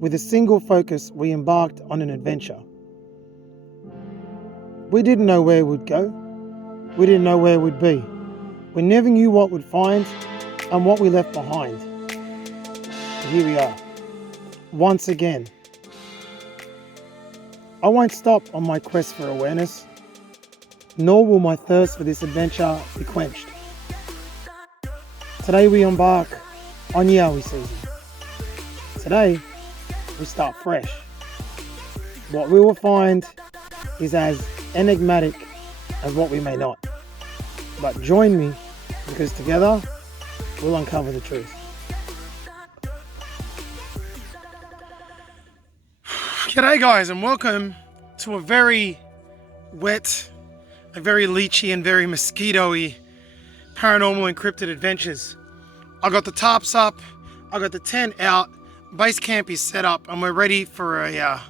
With a single focus, we embarked on an adventure. We didn't know where we'd go. We didn't know where we'd be. We never knew what we'd find and what we left behind. But here we are, once again. I won't stop on my quest for awareness, nor will my thirst for this adventure be quenched. Today we embark on YOWIE season. Today, we start fresh. What we will find is as enigmatic as what we may not. But join me, because together we'll uncover the truth. G'day guys, and welcome to a very wet, a very leechy and very mosquito-y paranormal and cryptid adventures. I got the tarps up, I got the tent out, base camp is set up, and we're ready for a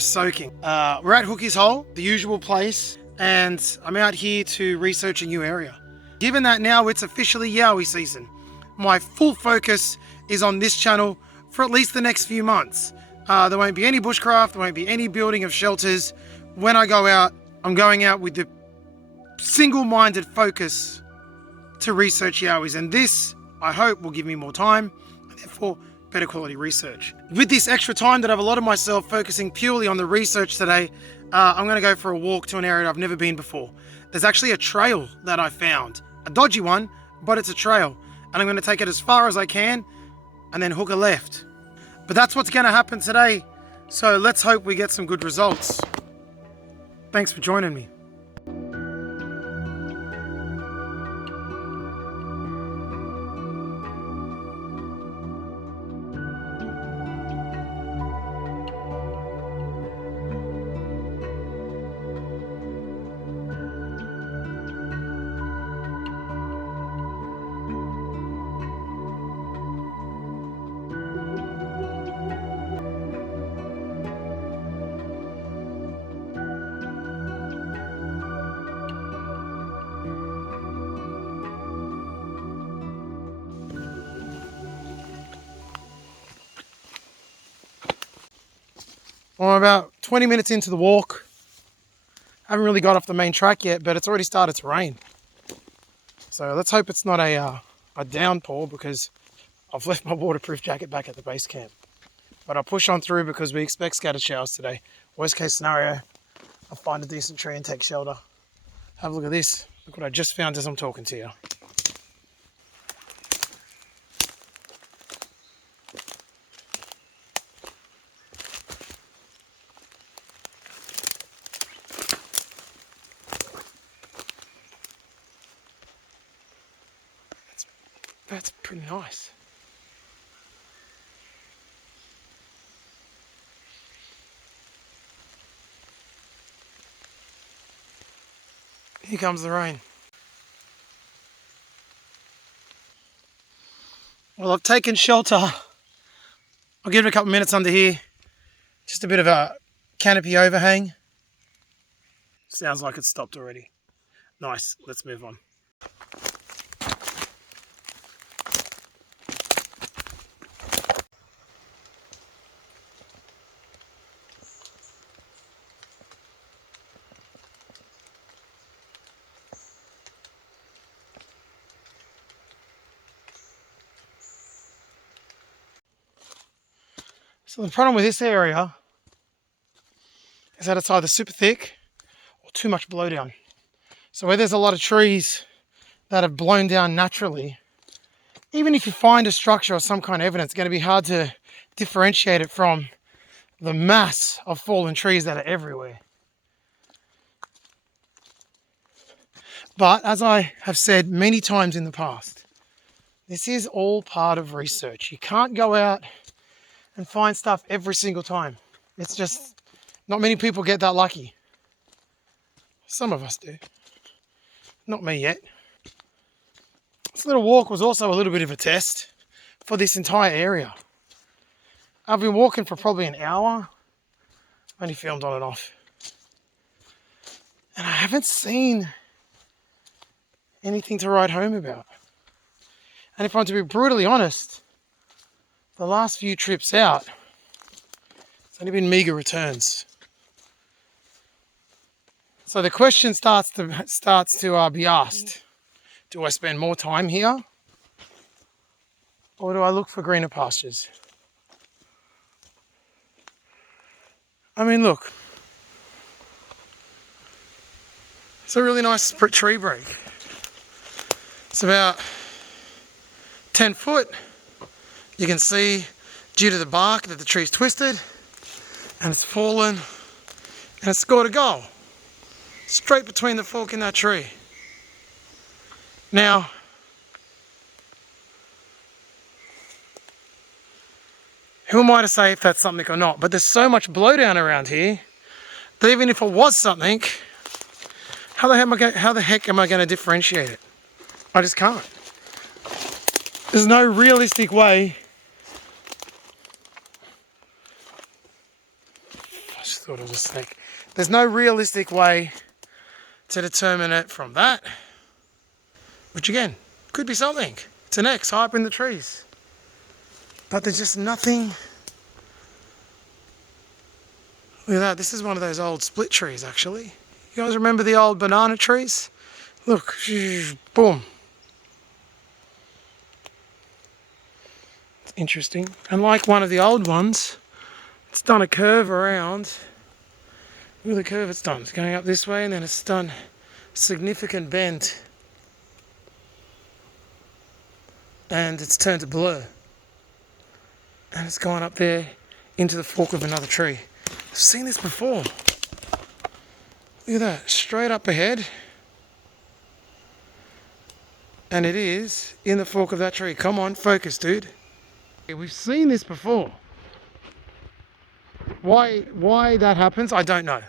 soaking. We're at Hookie's Hole, the usual place, and I'm out here to research a new area. Given that now it's officially YOWIE season, my full focus is on this channel for at least the next few months. There won't be any bushcraft, there won't be any building of shelters. When I go out, I'm going out with the single-minded focus to research YOWIEs, and this, I hope, will give me more time, and therefore better quality research. With this extra time that I've allotted myself focusing purely on the research today, I'm going to go for a walk to an area I've never been before. There's actually a trail that I found, a dodgy one, but it's a trail, and I'm going to take it as far as I can and then hook a left. But that's what's going to happen today, so let's hope we get some good results. Thanks for joining me. Well, I'm about 20 minutes into the walk. Haven't really got off the main track yet, but it's already started to rain. So let's hope it's not a downpour, because I've left my waterproof jacket back at the base camp. But I'll push on through because we expect scattered showers today. Worst case scenario, I'll find a decent tree and take shelter. Have a look at this. Look what I just found as I'm talking to you. That's pretty nice. Here comes the rain. Well, I've taken shelter. I'll give it a couple minutes under here. Just a bit of a canopy overhang. Sounds like it's stopped already. Nice, let's move on. So the problem with this area is that it's either super thick or too much blowdown. So where there's a lot of trees that have blown down naturally, even if you find a structure or some kind of evidence, it's going to be hard to differentiate it from the mass of fallen trees that are everywhere. But as I have said many times in the past, this is all part of research. You can't go out and find stuff every single time. It's just, not many people get that lucky. Some of us do. Not me yet. This little walk was also a little bit of a test for this entire area. I've been walking for probably an hour. Only filmed on and off. And I haven't seen anything to write home about. And if I'm to be brutally honest, the last few trips out, it's only been meager returns. So the question starts to be asked. Do I spend more time here? Or do I look for greener pastures? I mean, look. It's a really nice tree break. It's about 10 foot. You can see due to the bark that the tree's twisted and it's fallen and it's scored a goal straight between the fork in that tree. Now, who am I to say if that's something or not? But there's so much blowdown around here that even if it was something, how the heck am I going to differentiate it? I just can't. There's no realistic way. I just thought it was a snake. There's no realistic way to determine it from that. Which again, could be something. It's an X high up in the trees. But there's just nothing. Look at that. This is one of those old split trees, actually. You guys remember the old banana trees? Look, boom. It's interesting. And like one of the old ones, it's done a curve around. Look at the curve it's done. It's going up this way and then it's done a significant bend. And it's turned to blur. And it's gone up there into the fork of another tree. I've seen this before. Look at that, straight up ahead. And it is in the fork of that tree. Come on, focus, dude. We've seen this before. Why that happens, I don't know.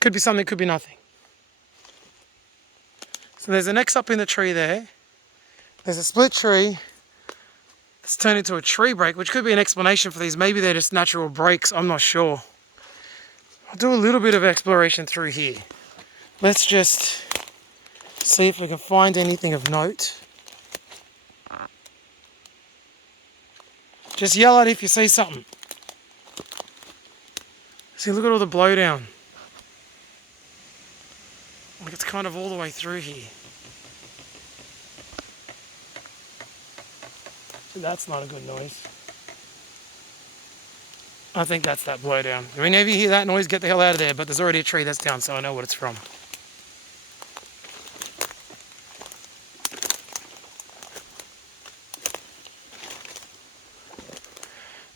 Could be something, could be nothing. So there's an X up in the tree there. There's a split tree. It's turned into a tree break, which could be an explanation for these. Maybe they're just natural breaks, I'm not sure. I'll do a little bit of exploration through here. Let's just see if we can find anything of note. Just yell out if you see something. See, look at all the blowdown. Like it's kind of all the way through here. That's not a good noise. I think that's that blowdown. Whenever you hear that noise, get the hell out of there. But there's already a tree that's down, so I know what it's from.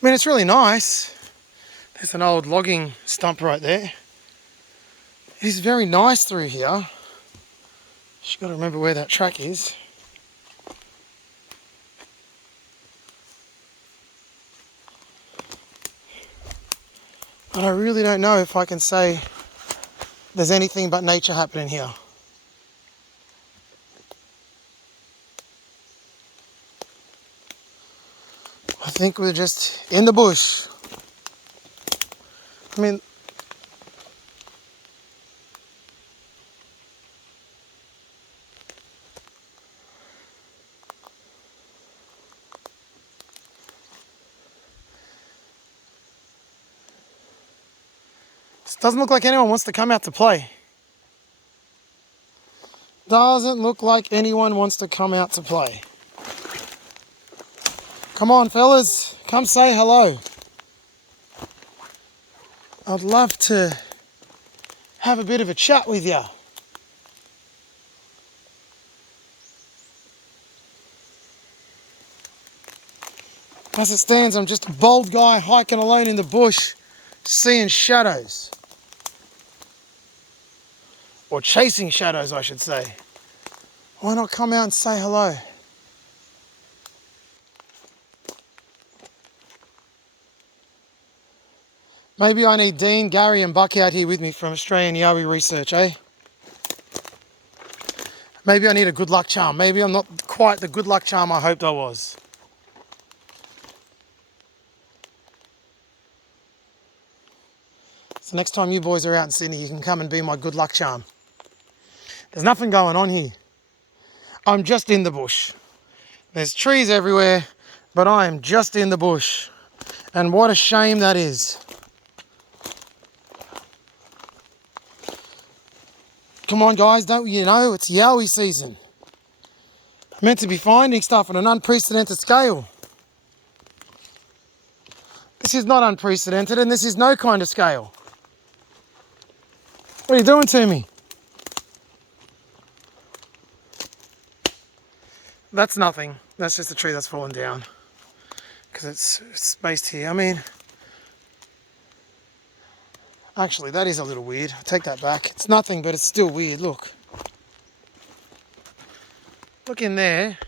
I mean, it's really nice. There's an old logging stump right there. It is very nice through here. Just got to remember where that track is. But I really don't know if I can say there's anything but nature happening here. I think we're just in the bush. I mean, this doesn't look like anyone wants to come out to play. Doesn't look like anyone wants to come out to play. Come on, fellas, come say hello. I'd love to have a bit of a chat with you. As it stands, I'm just a bold guy hiking alone in the bush, seeing shadows. Or chasing shadows, I should say. Why not come out and say hello? Maybe I need Dean, Gary and Buck out here with me from Australian YOWIE Research, eh? Maybe I need a good luck charm. Maybe I'm not quite the good luck charm I hoped I was. So next time you boys are out in Sydney, you can come and be my good luck charm. There's nothing going on here. I'm just in the bush. There's trees everywhere, but I am just in the bush. And what a shame that is. Come on guys, don't you know, it's YOWIE season. Meant to be finding stuff on an unprecedented scale. This is not unprecedented, and this is no kind of scale. What are you doing to me? That's nothing. That's just a tree that's fallen down. Because it's spaced here. I mean, actually, that is a little weird. I take that back. It's nothing, but it's still weird. Look. Look in there.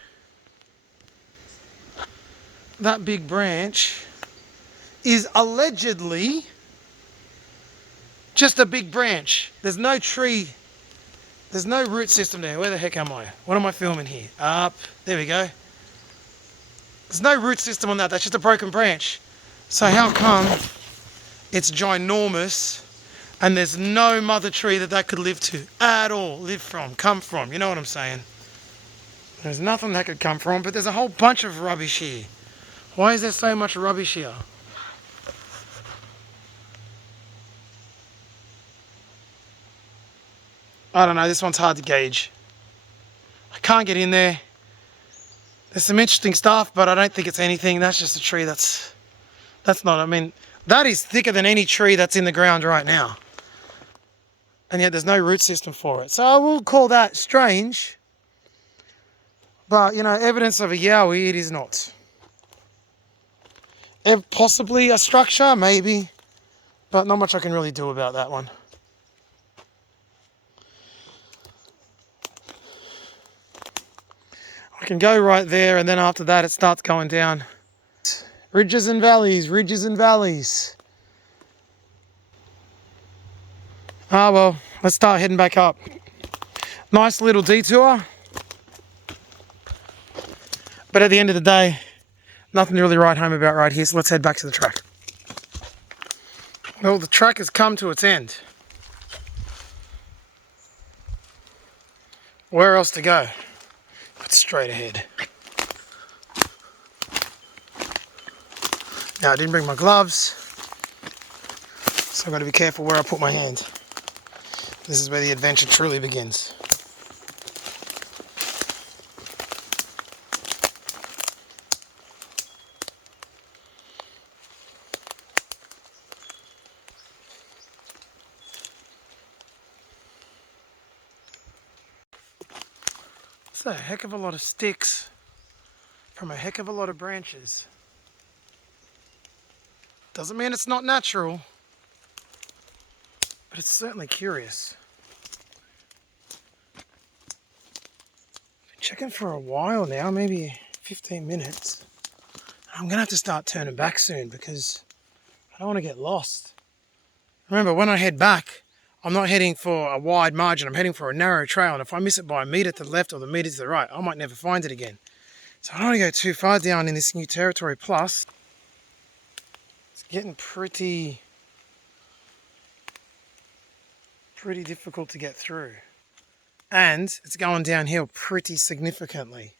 That big branch is allegedly just a big branch. There's no tree. There's no root system there. Where the heck am I? What am I filming here? Up. There we go. There's no root system on that. That's just a broken branch. So how come it's ginormous and there's no mother tree that could live to at all, come from? You know what I'm saying? There's nothing that could come from, but there's a whole bunch of rubbish here. Why is there so much rubbish here? I don't know, this one's hard to gauge. I can't get in there. There's some interesting stuff, but I don't think it's anything. That's just a tree that's not, I mean, that is thicker than any tree that's in the ground right now. And yet there's no root system for it. So I will call that strange. But, you know, evidence of a YOWIE, it is not. Possibly a structure, maybe. But not much I can really do about that one. I can go right there, and then after that it starts going down. Ridges and valleys, ridges and valleys. Ah well, let's start heading back up. Nice little detour. But at the end of the day, nothing to really write home about right here, so let's head back to the track. Well, the track has come to its end. Where else to go? But straight ahead. Now, I didn't bring my gloves, so I've got to be careful where I put my hand. This is where the adventure truly begins. It's a heck of a lot of sticks from a heck of a lot of branches. Doesn't mean it's not natural, but it's certainly curious. Been checking for a while now, maybe 15 minutes. I'm gonna have to start turning back soon because I don't want to get lost. Remember, when I head back, I'm not heading for a wide margin, I'm heading for a narrow trail, and if I miss it by a metre to the left or the metre to the right, I might never find it again. So I don't want to go too far down in this new territory, plus it's getting pretty difficult to get through. And it's going downhill pretty significantly.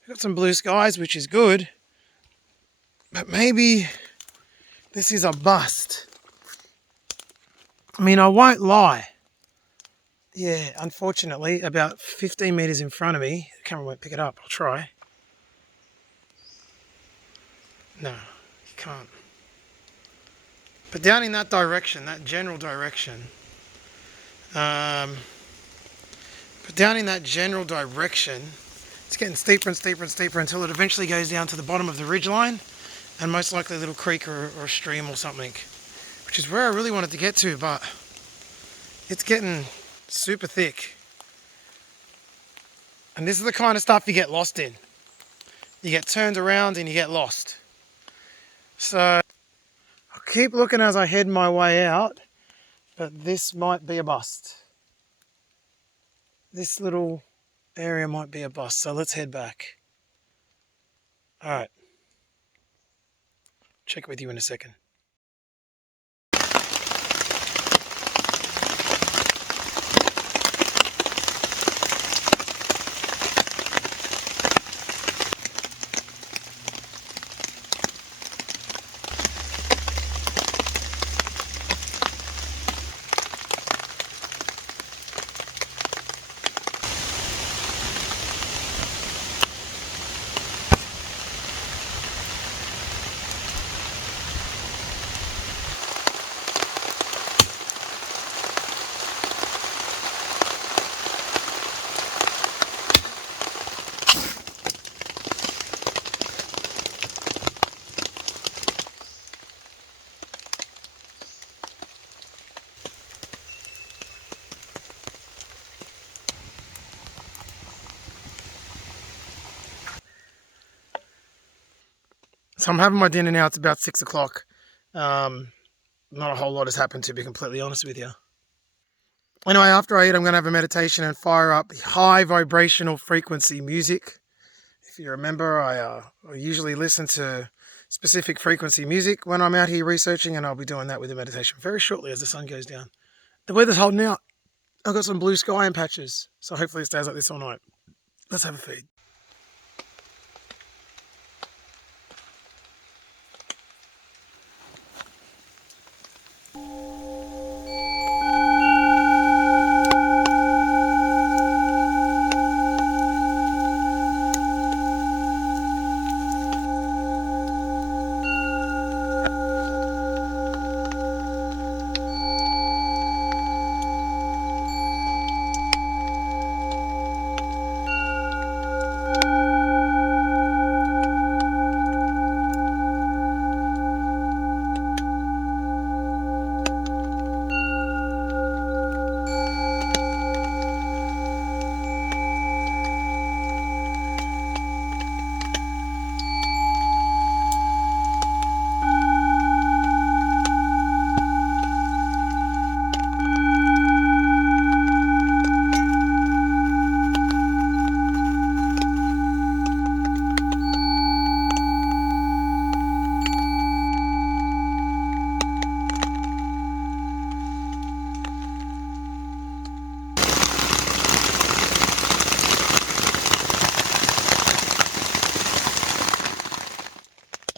We've got some blue skies, which is good, but maybe this is a bust. I mean, I won't lie. Yeah, unfortunately, about 15 metres in front of me, the camera won't pick it up, I'll try. No, you can't. But down in that direction, that general direction, it's getting steeper and steeper and steeper until it eventually goes down to the bottom of the ridgeline, and most likely a little creek or a stream or something, which is where I really wanted to get to, but it's getting super thick. And this is the kind of stuff you get lost in. You get turned around and you get lost. So I'll keep looking as I head my way out, but this might be a bust. This little area might be a bust, so let's head back. All right. check with you in a second. So I'm having my dinner now. It's about 6 o'clock. Not a whole lot has happened, to be completely honest with you. Anyway, after I eat, I'm going to have a meditation and fire up high vibrational frequency music. If you remember, I usually listen to specific frequency music when I'm out here researching, and I'll be doing that with the meditation very shortly as the sun goes down. The weather's holding out. I've got some blue sky in patches, so hopefully it stays like this all night. Let's have a feed.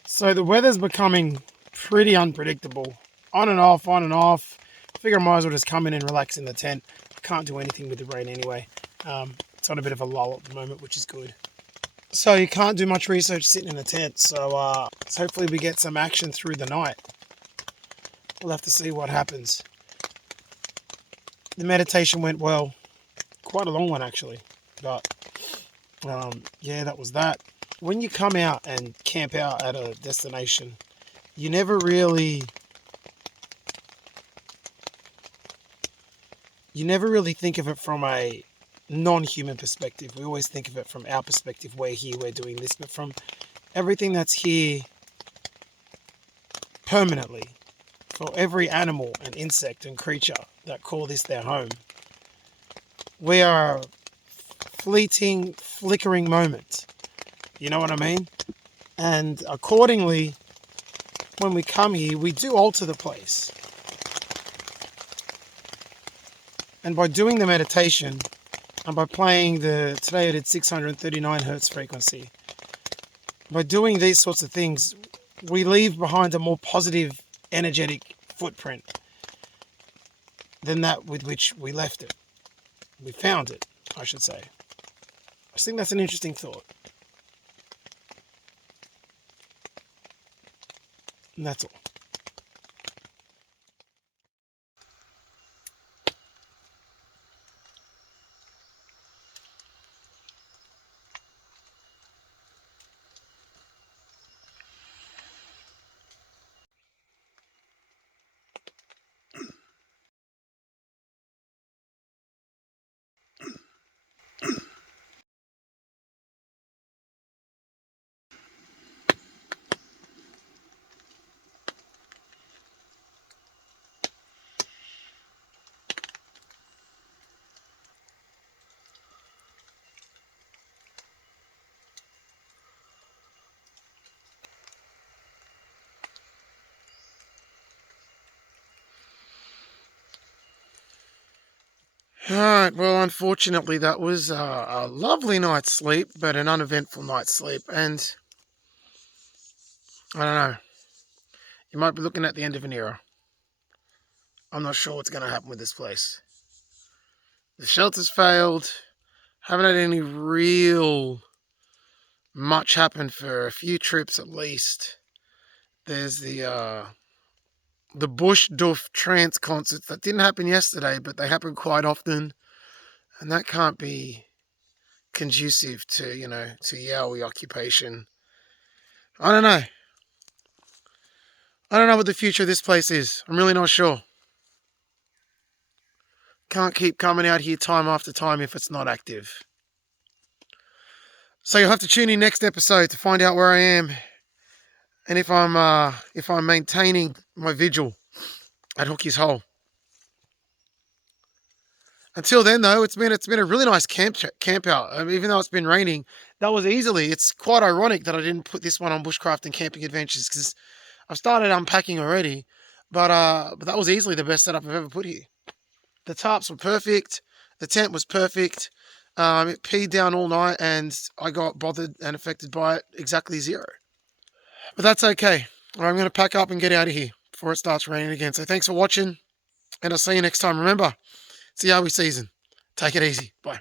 So the weather's becoming pretty unpredictable. On and off, on and off. I figure I might as well just come in and relax in the tent. I can't do anything with the rain anyway. It's on a bit of a lull at the moment, which is good. So you can't do much research sitting in a tent. So hopefully we get some action through the night. We'll have to see what happens. The meditation went well. Quite a long one, actually. But yeah, that was that. When you come out and camp out at a destination, you never really think of it from a non-human perspective. We always think of it from our perspective. We're here, we're doing this, but from everything that's here permanently, for every animal and insect and creature that call this their home, we are a fleeting, flickering moment. You know what I mean? And accordingly, when we come here, we do alter the place. And by doing the meditation, and by playing today I did 639 hertz frequency, by doing these sorts of things, we leave behind a more positive, energetic footprint than that with which we left it. We found it, I should say. I think that's an interesting thought. And that's all. Alright, well, unfortunately, that was a lovely night's sleep, but an uneventful night's sleep. And I don't know, you might be looking at the end of an era. I'm not sure what's going to happen with this place. The shelter's failed. Haven't had any real much happen for a few trips at least. There's the Bush Doof trance concerts that didn't happen yesterday, but they happen quite often, and that can't be conducive to, to YOWIE occupation. I don't know. I don't know what the future of this place is. I'm really not sure. Can't keep coming out here time after time if it's not active. So you'll have to tune in next episode to find out where I am and if I'm maintaining my vigil at Hookie's Hole. Until then, though, it's been a really nice camp out. Even though it's been raining, it's quite ironic that I didn't put this one on Bushcraft and Camping Adventures because I've started unpacking already. But that was easily the best setup I've ever put here. The tarps were perfect. The tent was perfect. It peed down all night, and I got bothered and affected by it exactly 0. But that's okay. I'm going to pack up and get out of here before it starts raining again. So thanks for watching, and I'll see you next time. Remember, it's the YOWIE season. Take it easy. Bye.